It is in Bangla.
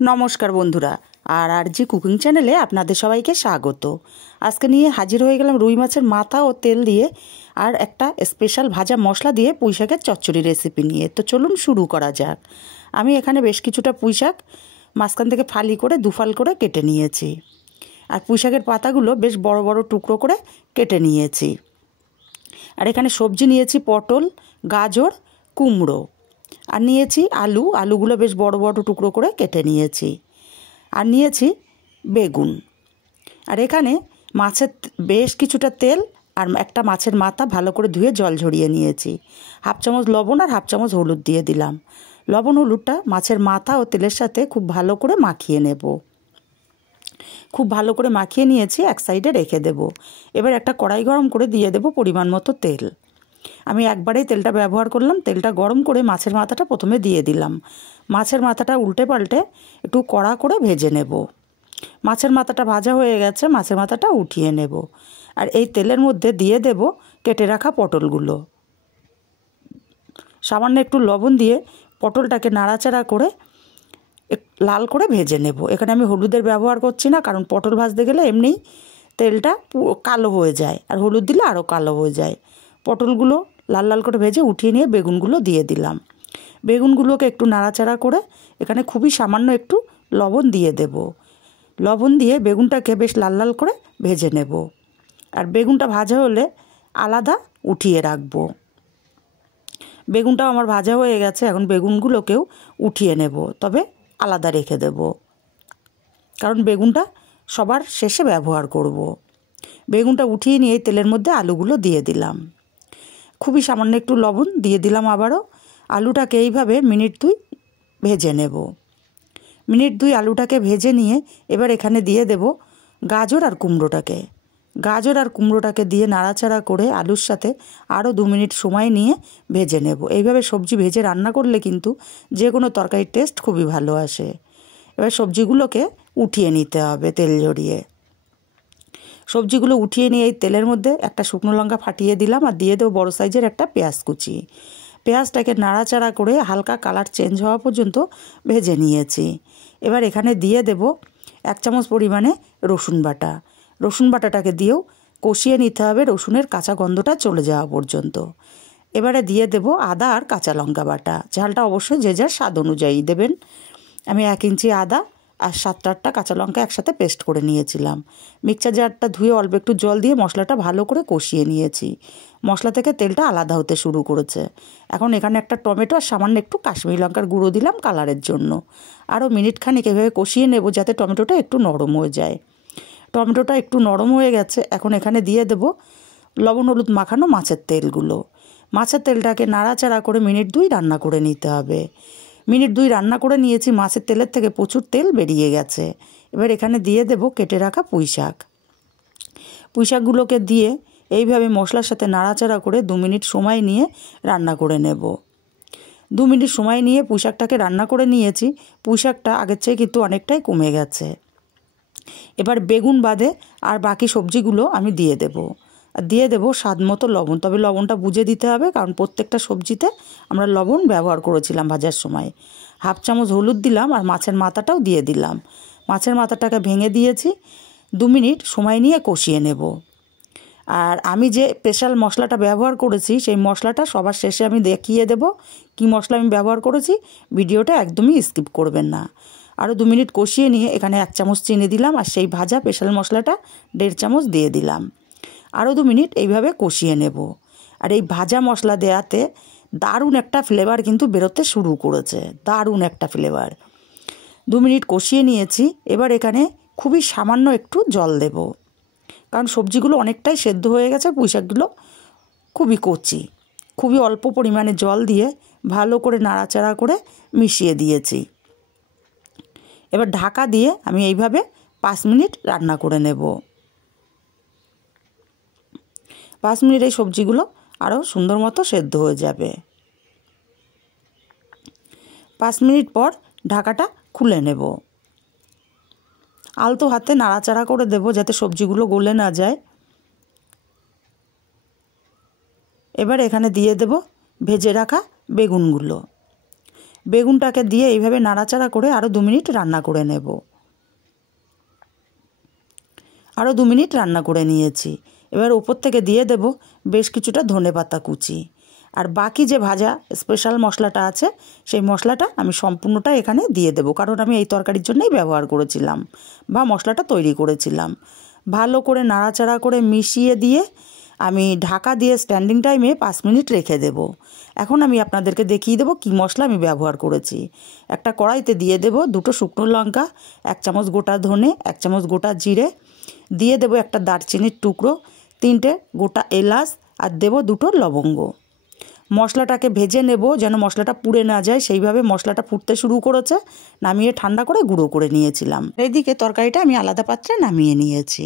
नमस्कार बंधुरा आरजी कुकिंग चैनेले आपनादेर सबाइके स्वागत। आज के निये हाजिर हो गेलाम रुई माछेर माथा और तेल दिए और एकटा स्पेशल भाजा मशला दिए पुঁই শাকের चच्चড়ি रेसिपि निये। तो चलुन शुरू करा जाक। आमी एखाने बेश किछुटा पुঁই শাক माঝखान थेके फाली करे दुफाल करे केटे निয়েছি और पुঁই শাকের पातागुलो बेश बड़ो बड़ो टुकरो करे केटे निয়েছি। और एखाने सब्जी निয়েছি पटल, गाजर, कुमड़ो और निয়েছি आलू। आलूगुलो बेश बड़ो बड़ो टुकरो करे केटे निয়েছি और निয়েছি बेगुन। और एखाने माछेर बेश किछुटा तेल और एकटा माछेर माथा भालो करे धुए जल झरिए निয়েছি। हाफ चामच लवण और हाफ चामच हलुद दिए दिलाम। लवण हलुदटा माछेर माथा और तेलेर साथे खूब भालो करे माखिए नेब। खूब भालो करे माखिए निয়েছি, एक साइडे रेखे देब। एबार एकटा कड़ाई गरम करे दिए देब परिमाण मतो तेल। आमी एकबारेई तेलटा व्यवहार करलाम। तेलटा गरम करे माछेर माथाटा प्रथमे दिए दिलाम। माछेर माथाटा उल्टे पाल्टे एकटु कड़ा करे भेजे नेब। माछेर माथाटा भाजा हये गेछे, माछेर माथाटा उठिए नेब और एई तेलेर मধ্যে दिए देब केटे राखा पटलगुलो। सामान्य एकटु लवण दिए पटलटाके नाड़ाचाड़ा करे लाल करे भेजे नेब। एखाने आमी हलुदेर व्यवहार करछि ना, कारण पटल भाजते गेले एमनिई तेलटा कालो हये जाय और हलुद दिले आरो कालो हये जाय। पटलगुलो लाल लाल करे भेजे उठिए निये बेगुनगुलो दिए दिलाम। बेगुनगुलोके एकटु नाड़ाचाड़ा करे एखाने खुबই सामान्य एकटु लवण दिए देब। लवण दिए बेगुनटाके बेश लाल लाल करे भेजे नेब और बेगुनटा भाजा हले आलादा उठिए राखबो। बेगुनटाও আমার ভাজা হয়ে গেছে। এখন বেগুনগুলোকেও উঠিয়ে নেব, তবে আলাদা রেখে দেব, কারণ বেগুনটা সবার শেষে ব্যবহার করব। বেগুনটা উঠিয়ে নিয়ে তেলের মধ্যে আলুগুলো দিয়ে দিলাম। খুবই সামান্য একটু লবণ দিয়ে দিলাম আবারও। আলুটাকে এইভাবে মিনিট 2 ভেজে নেব। মিনিট 2 আলুটাকে ভেজে নিয়ে এবার এখানে দিয়ে দেব গাজর আর কুমড়োটাকে। গাজর আর কুমড়োটাকে দিয়ে নাড়াচাড়া করে আলুর সাথে আরও 2 মিনিট সময় নিয়ে ভেজে নেব। এইভাবে সবজি ভেজে রান্না করলে কিন্তু যে কোনো তরকারির টেস্ট খুবই ভালো আসে। এবার সবজিগুলোকে উঠিয়ে নিতে হবে তেল ঝরিয়ে। সবজিগুলো উঠিয়ে নিয়ে এই তেলের মধ্যে একটা শুকনো লঙ্কা ফাটিয়ে দিলাম আর দিয়ে দেবো বড় সাইজের একটা পেঁয়াজ কুচি। পেঁয়াজটাকে নাড়াচাড়া করে হালকা কালার চেঞ্জ হওয়া পর্যন্ত ভেজে নিয়েছি। এবার এখানে দিয়ে দেব 1 চামচ পরিমাণে রসুন বাটা। রসুন বাটাটাকে দিয়েও কষিয়ে নিতে হবে রসুনের কাঁচা গন্ধটা চলে যাওয়া পর্যন্ত। এবারে দিয়ে দেব আদা আর কাঁচা লঙ্কা বাটা। ঝালটা অবশ্যই যে যার স্বাদ অনুযায়ী দেবেন। আমি 1 ইঞ্চি আদা আর 7-8টা কাঁচা লঙ্কা একসাথে পেস্ট করে নিয়েছিলাম। মিক্সচার জারটা ধুয়ে অল্প একটু জল দিয়ে মশলাটা ভালো করে কষিয়ে নিয়েছি। মশলা থেকে তেলটা আলাদা হতে শুরু করেছে। এখন এখানে একটা টমেটো আর সামান্য একটু কাশ্মীরি লঙ্কার গুঁড়ো দিলাম কালারের জন্য। আরও মিনিট খানিক এভাবে কষিয়ে নেব যাতে টমেটোটা একটু নরম হয়ে যায়। টমেটোটা একটু নরম হয়ে গেছে। এখন এখানে দিয়ে দেব লবণ হলুদ মাখানো মাছের তেলগুলো। মাছের তেলটাকে নাড়াচাড়া করে মিনিট 2 রান্না করে নিতে হবে। মিনিট 2 রান্না করে নিয়েছি, মাছের তেলের থেকে প্রচুর তেল বেরিয়ে গেছে। এবার এখানে দিয়ে দেব কেটে রাখা পুঁই শাক। পুঁই শাকগুলোকে দিয়ে এইভাবে মশলার সাথে নাড়াচাড়া করে 2 মিনিট সময় নিয়ে রান্না করে নেব। 2 মিনিট সময় নিয়ে পুঁই শাকটাকে রান্না করে নিয়েছি। পুঁই শাকটা আগের চেয়ে কিন্তু অনেকটাই কমে গেছে। এবার বেগুন বাদে আর বাকি সবজিগুলো আমি দিয়ে দেব। আর দিয়ে দেব স্বাদ মতো লবণ, তবে লবণটা বুঝে দিতে হবে, কারণ প্রত্যেকটা সবজিতে আমরা লবণ ব্যবহার করেছিলাম ভাজার সময়। হাফ চামচ হলুদ দিলাম আর মাছের মাথাটাও দিয়ে দিলাম। মাছের মাথাটাকে ভেঙে দিয়েছি। 2 মিনিট সময় নিয়ে কষিয়ে নেব। আর আমি যে স্পেশাল মশলাটা ব্যবহার করেছি সেই মশলাটা সবার শেষে আমি দেখিয়ে দেব কী মশলা আমি ব্যবহার করেছি। ভিডিওটা একদমই স্কিপ করবেন না। আরও 2 মিনিট কষিয়ে নিয়ে এখানে 1 চামচ চিনি দিলাম আর সেই ভাজা স্পেশাল মশলাটা 1.5 চামচ দিয়ে দিলাম। আরও 2 মিনিট এইভাবে কষিয়ে নেব। আর এই ভাজা মশলা দেওয়াতে দারুণ একটা ফ্লেভার কিন্তু বেরোতে শুরু করেছে, দারুণ একটা ফ্লেভার। 2 মিনিট কষিয়ে নিয়েছি। এবার এখানে খুবই সামান্য একটু জল দেব, কারণ সবজিগুলো অনেকটাই সেদ্ধ হয়ে গেছে, পুঁই শাকগুলো খুবই কচি। খুবই অল্প পরিমাণে জল দিয়ে ভালো করে নাড়াচাড়া করে মিশিয়ে দিয়েছি। এবার ঢাকা দিয়ে আমি এইভাবে 5 মিনিট রান্না করে নেব। 5 মিনিট এই সবজিগুলো আরও সুন্দর মতো সেদ্ধ হয়ে যাবে। 5 মিনিট পর ঢাকাটা খুলে নেব। আলতো হাতে নাড়াচাড়া করে দেব যাতে সবজিগুলো গলে না যায়। এবার এখানে দিয়ে দেব ভেজে রাখা বেগুনগুলো। বেগুনটাকে দিয়ে এইভাবে নাড়াচাড়া করে আরও 2 মিনিট রান্না করে নেব। আরও 2 মিনিট রান্না করে নিয়েছি। এবার উপর থেকে দিয়ে দেব বেশ কিছুটা ধনেপাতা কুচি। আর বাকি যে ভাজা স্পেশাল মশলাটা আছে সেই মশলাটা আমি সম্পূর্ণটা এখানে দিয়ে দেব, কারণ আমি এই তরকারির জন্যই ব্যবহার করেছিলাম বা মশলাটা তৈরি করেছিলাম। ভালো করে নাড়াচাড়া করে মিশিয়ে দিয়ে আমি ঢাকা দিয়ে স্ট্যান্ডিং টাইমে 5 মিনিট রেখে দেব। এখন আমি আপনাদেরকে দেখিয়ে দেবো কী মশলা আমি ব্যবহার করেছি। একটা কড়াইতে দিয়ে দেব 2টো শুকনো লঙ্কা, 1 চামচ গোটা ধনে, 1 চামচ গোটা জিরে, দিয়ে দেব একটা দারচিনির টুকরো, 3টে গোটা এলাচ আর দেব 2টো লবঙ্গ। মশলাটাকে ভেজে নেব যেন মশলাটা পুড়ে না যায়, সেইভাবে মশলাটা ফুটতে শুরু করেছে। নামিয়ে ঠান্ডা করে গুঁড়ো করে নিয়েছিলাম। এইদিকে তরকারিটা আমি আলাদা পাত্রে নামিয়ে নিয়েছি।